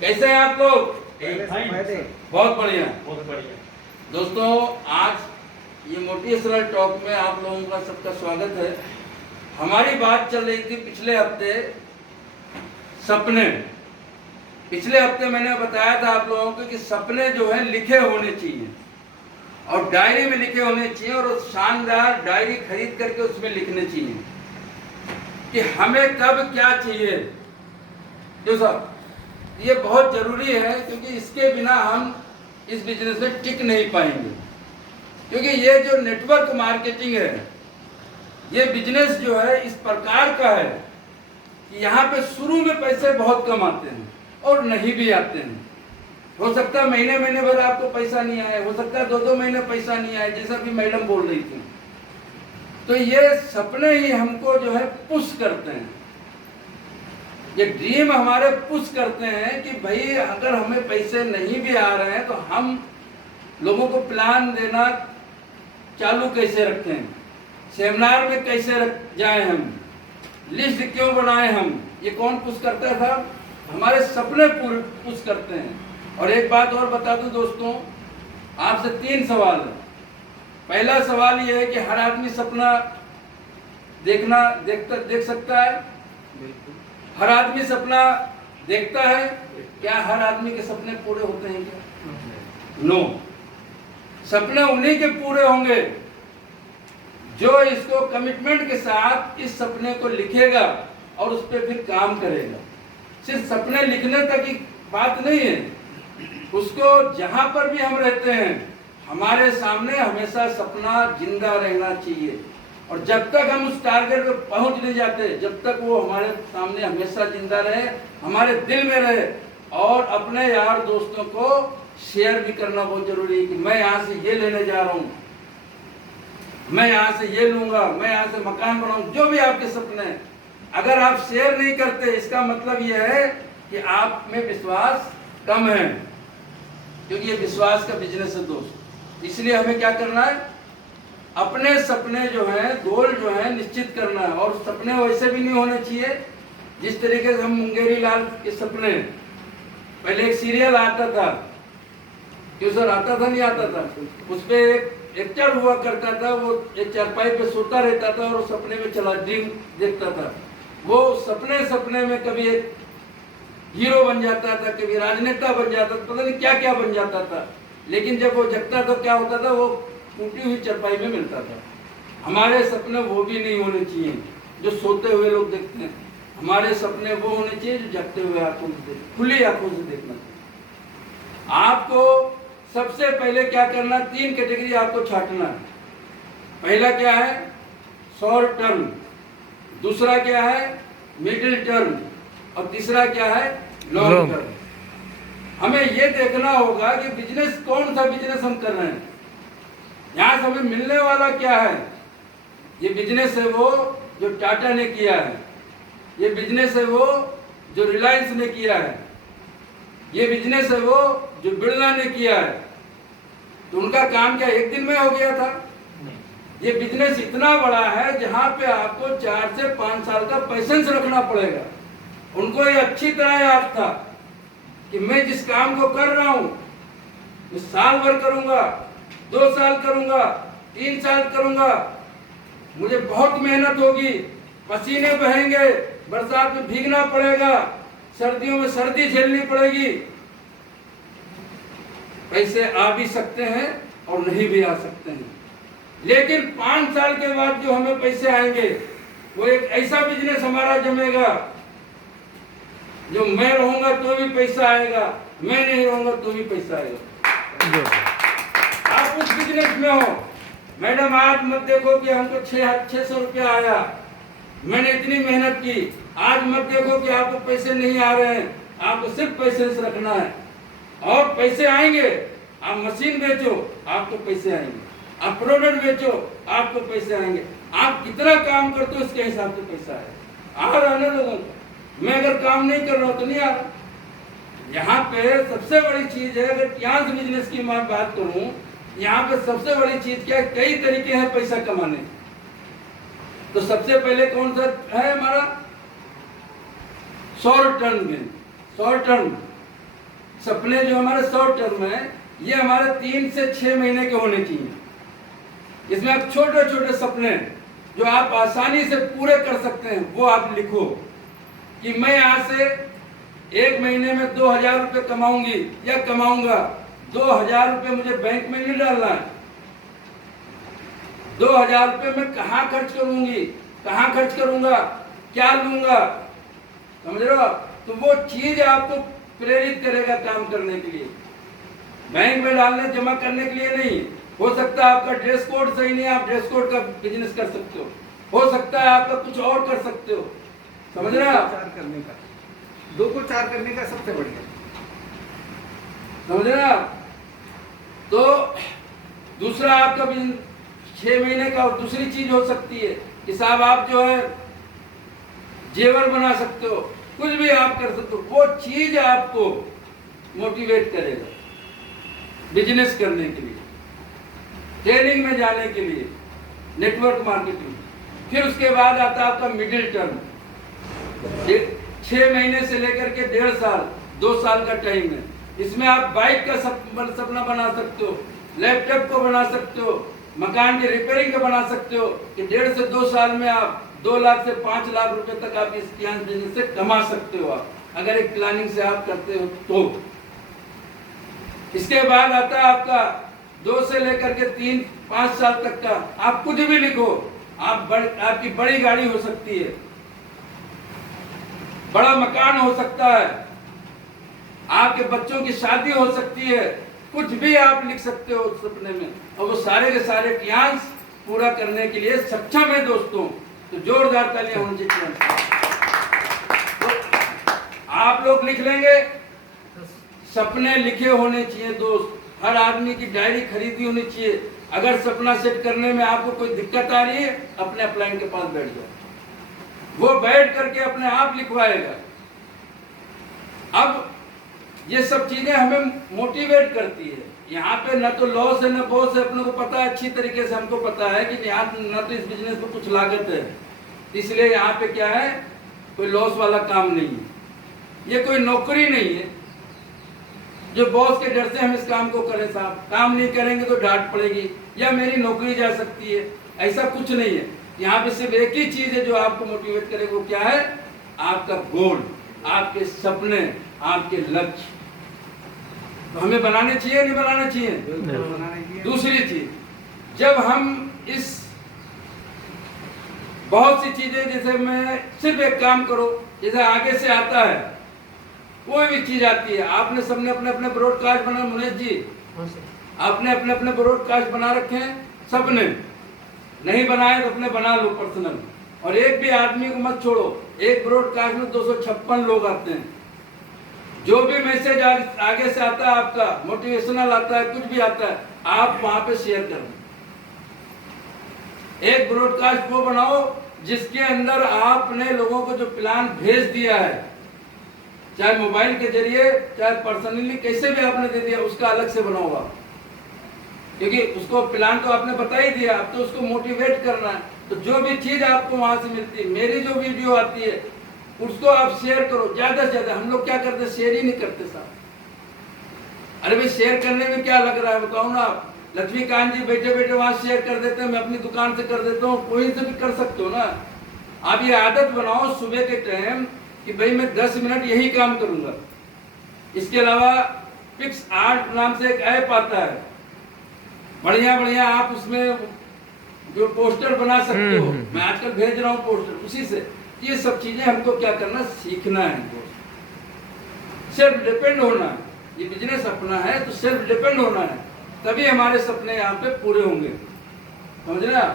कैसे हैं आप लोग? बहुत बढ़िया। बहुत बढ़िया। दोस्तों, आज ये मोटिवेशनल टॉक में आप लोगों का सबका स्वागत है। हमारी बात चल रही थी पिछले हफ्ते सपने। पिछले हफ्ते मैंने बताया था आप लोगों को कि सपने जो है लिखे होने चाहिए और डायरी में लिखे होने चाहिए और शानदार डायरी खरीद करके उसमें लिखने चाहिए कि हमें कब क्या चाहिए। क्यों साहब? ये बहुत जरूरी है क्योंकि इसके बिना हम इस बिजनेस में टिक नहीं पाएंगे। क्योंकि ये जो नेटवर्क मार्केटिंग है, ये बिजनेस जो है इस प्रकार का है कि यहाँ पे शुरू में पैसे बहुत कम आते हैं और नहीं भी आते हैं। हो सकता है महीने महीने भर आपको पैसा नहीं आए, हो सकता है 2-2 महीने पैसा नहीं आए, जैसा भी मैडम बोल रही थी। तो ये सपने ही हमको जो है पुश करते हैं, ये ड्रीम हमारे पुश करते हैं कि भाई अगर हमें पैसे नहीं भी आ रहे हैं तो हम लोगों को प्लान देना चालू कैसे रखें, सेमिनार में कैसे रख जाएं, हम लिस्ट क्यों बनाएं। हम ये कौन पुश करता था? हमारे सपने पुश करते हैं। और एक बात और बता दूं दोस्तों, आपसे 3 सवाल है। पहला सवाल ये है कि हर आदमी सपना देख सकता है? हर आदमी सपना देखता है? क्या हर आदमी के सपने पूरे होते हैं क्या? नो। सपने उन्हीं के पूरे होंगे जो इसको कमिटमेंट के साथ इस सपने को लिखेगा और उस पर फिर काम करेगा। सिर्फ सपने लिखने तक की बात नहीं है, उसको जहां पर भी हम रहते हैं हमारे सामने हमेशा सपना जिंदा रहना चाहिए। और जब तक हम उस टारगेट पर पहुंच नहीं जाते, जब तक वो हमारे सामने हमेशा जिंदा रहे, हमारे दिल में रहे। और अपने यार दोस्तों को शेयर भी करना बहुत जरूरी है कि मैं यहाँ से ये लेने जा रहा हूँ, मैं यहाँ से ये लूंगा, मैं यहाँ से मकान बनाऊं, जो भी आपके सपने हैं। अगर आप शेयर नहीं करते, इसका मतलब यह है कि आप में विश्वास कम है, क्योंकि ये विश्वास का बिजनेस है दोस्त। इसलिए हमें क्या करना है? अपने सपने जो है, गोल जो है निश्चित करना है। और सपने वैसे भी नहीं होने चाहिए जिस तरीके से हम मुंगेरी लाल के सपने, पहले एक सीरियल आता था, क्यों सर आता था नहीं आता था, उस पे एक एक्टर हुआ करता था, वो एक चारपाई पे सोता रहता था और सपने में चला ड्रीम देखता था। वो सपने में कभी एक हीरो बन जाता था, कभी राजनेता बन जाता था, पता नहीं क्या क्या बन जाता था। लेकिन जब वो जगता तो क्या होता था? वो टूटी हुई चरपाई में मिलता था। हमारे सपने वो भी नहीं होने चाहिए जो सोते हुए लोग देखते हैं। हमारे सपने वो होने चाहिए जो जगते हुए आंखों से, खुली आंखों से देखना चाहिए। आपको सबसे पहले क्या करना? 3 कैटेगरी आपको छांटना है। पहला क्या है? शॉर्ट टर्म, दूसरा क्या है? मिडिल टर्म, और तीसरा क्या है? Long term. हमें यह देखना होगा कि बिजनेस कौन सा बिजनेस हम कर रहे हैं, यहां से हमें मिलने वाला क्या है। ये बिजनेस है वो जो टाटा ने किया है, ये बिजनेस है वो जो रिलायंस ने किया है, ये बिजनेस है वो जो बिरला ने किया है। तो उनका काम क्या एक दिन में हो गया था? ये बिजनेस इतना बड़ा है जहां पे आपको 4 से 5 साल का पेशेंस रखना पड़ेगा। उनको ये अच्छी तरह याद था कि मैं जिस काम को कर रहा हूं मैं साल भर करूंगा, 2 साल करूंगा, 3 साल करूंगा, मुझे बहुत मेहनत होगी, पसीने बहेंगे, बरसात में भीगना पड़ेगा, सर्दियों में सर्दी झेलनी पड़ेगी। पैसे आ भी सकते हैं और नहीं भी आ सकते हैं, लेकिन 5 साल के बाद जो हमें पैसे आएंगे वो एक ऐसा बिजनेस हमारा जमेगा जो मैं रहूंगा तो भी पैसा आएगा, मैं नहीं रहूंगा तो भी पैसा आएगा। आप उस बिजनेस में हो। मैडम आज मत देखो कि हमको 600 रुपया आया, मैंने इतनी मेहनत की। आज मत देखो कि आपको पैसे नहीं आ रहे हैं, आपको सिर्फ पेशेंस रखना है और पैसे आएंगे। आप मशीन बेचो, आपको पैसे आएंगे, आप प्रोडक्ट बेचो, आपको पैसे आएंगे। आप कितना काम करते हो इसके हिसाब से पैसा है। आ रहा है ना लोगों को? मैं अगर काम नहीं कर रहा हूं तो नहीं आ रहा। यहाँ पे सबसे बड़ी चीज है, अगर ट्रांस बिजनेस की मैं बात करूं, यहाँ पे सबसे बड़ी चीज क्या है? कई तरीके हैं पैसा कमाने। तो सबसे पहले कौन सा है हमारा? शॉर्ट टर्म में, शॉर्ट टर्म सपने जो हमारे शॉर्ट टर्म है, ये हमारे 3 से 6 महीने के होने चाहिए। इसमें आप छोटे छोटे सपने जो आप आसानी से पूरे कर सकते हैं वो आप लिखो कि मैं यहाँ से 1 महीने में 2000 रुपये कमाऊंगी या कमाऊंगा। 2000 रुपये मुझे बैंक में नहीं डालना है। 2000 रुपये मैं कहाँ खर्च करूंगी, कहाँ खर्च करूंगा, क्या लूंगा, समझ रहे हो? तो वो चीज आपको प्रेरित करेगा काम करने के लिए। बैंक में डालने जमा करने के लिए नहीं। हो सकता है आपका ड्रेस कोड सही नहीं है, आप ड्रेस कोड का बिजनेस कर सकते हो सकता है आपका कुछ और कर सकते हो, समझ रहे हो? 2 को 4 करने का सबसे बढ़िया, समझ रहे हो? तो दूसरा आपका 6 महीने का और दूसरी चीज हो सकती है कि साहब आप जो है जेवर बना सकते हो, कुछ भी आप कर सकते हो। वो चीज आपको मोटिवेट करेगा बिजनेस करने के लिए, ट्रेनिंग में जाने के लिए, नेटवर्क मार्केटिंग। फिर उसके बाद आता है आपका मिडिल टर्म। 6 महीने से लेकर के 1.5 साल 2 साल का टाइम है। इसमें आप बाइक का सपना बना सकते हो, लैपटॉप को बना सकते हो, मकान की रिपेयरिंग का बना सकते हो कि 1.5 से 2 साल में आप 2 लाख से 5 लाख रुपए तक आप इस बिजनेस से कमा सकते हो आप, अगर एक प्लानिंग से आप करते हो तो। इसके बाद आता है आपका 2 से लेकर के 3-5 साल तक का। आप कुछ भी लिखो, आपकी बड़ी गाड़ी हो सकती है, बड़ा मकान हो सकता है, आपके बच्चों की शादी हो सकती है, कुछ भी आप लिख सकते हो सपने में, और वो सारे के सारे प्लान्स पूरा करने के लिए सक्षम है दोस्तों। तो जोरदार तालियां होनी चाहिए। तो आप लोग लिख लेंगे, सपने लिखे होने चाहिए दोस्त। हर आदमी की डायरी खरीदी होनी चाहिए। अगर सपना सेट करने में आपको कोई दिक्कत आ रही है, अपने अपलाइन के पास बैठ जाओ, वो बैठ करके अपने आप लिखवाएगा। अब ये सब चीजें हमें मोटिवेट करती है। यहाँ पे न तो लॉस है न बॉस है, अपने को पता है, अच्छी तरीके से हमको पता है कि यहाँ न तो इस बिजनेस में कुछ लागत है, इसलिए यहाँ पे क्या है, कोई लॉस वाला काम नहीं है। ये कोई नौकरी नहीं है जो बॉस के डर से हम इस काम को करें, साहब काम नहीं करेंगे तो डांट पड़ेगी या मेरी नौकरी जा सकती है, ऐसा कुछ नहीं है। यहाँ पे सिर्फ एक ही चीज है जो आपको मोटिवेट करेगा, वो क्या है, आपका गोल, आपके सपने, आपके लक्ष्य। तो हमें बनाने चाहिए नहीं बनाना चाहिए? दूसरी चीज, जब हम इस बहुत सी चीजें, जैसे मैं सिर्फ एक काम करो, जैसे आगे से आता है कोई भी चीज आती है, आपने सबने अपने अपने ब्रॉडकास्ट बना, मुनेश जी आपने अपने अपने ब्रॉडकास्ट बना रखे हैं, सबने नहीं बनाए तो अपने बना लो पर्सनल। और एक भी आदमी को मत छोड़ो, एक ब्रॉडकास्ट में 256 लोग आते हैं। जो भी मैसेज आगे से आता है, आपका मोटिवेशनल आता है, कुछ भी आता है, आप वहां पे शेयर करो। एक ब्रॉडकास्ट वो बनाओ जिसके अंदर आपने लोगों को जो प्लान भेज दिया है, चाहे मोबाइल के जरिए चाहे पर्सनली कैसे भी आपने दे दिया, उसका अलग से बनाओ आप, क्योंकि उसको प्लान तो आपने बता ही दिया, अब तो उसको मोटिवेट करना है। तो जो भी चीज आपको वहां से मिलती है, मेरी जो वीडियो आती है उसको आप शेयर करो ज्यादा से ज्यादा। हम लोग क्या करते, शेयर ही नहीं करते साहब। अरे भाई शेयर करने में क्या लग रहा है बताओ ना आप। लक्ष्मीकांत जी बैठे बैठे वहां शेयर कर देते हैं, मैं अपनी दुकान से कर देता हूँ, कोई से भी कर सकते हो ना। आप ये आदत बनाओ सुबह के टाइम कि भाई मैं 10 मिनट यही काम करूंगा। इसके अलावा पिक्स आर्ट नाम से एक ऐप आता है, बढ़िया बढ़िया आप उसमें जो पोस्टर बना सकते हो, मैं आजकल भेज रहा हूँ पोस्टर, उसी से ये सब चीजें हमको क्या करना, सीखना है। सेल्फ डिपेंड होना है। ये बिजनेस अपना है तो सेल्फ डिपेंड होना है, तभी हमारे सपने यहाँ पे पूरे होंगे, समझ रहे आप।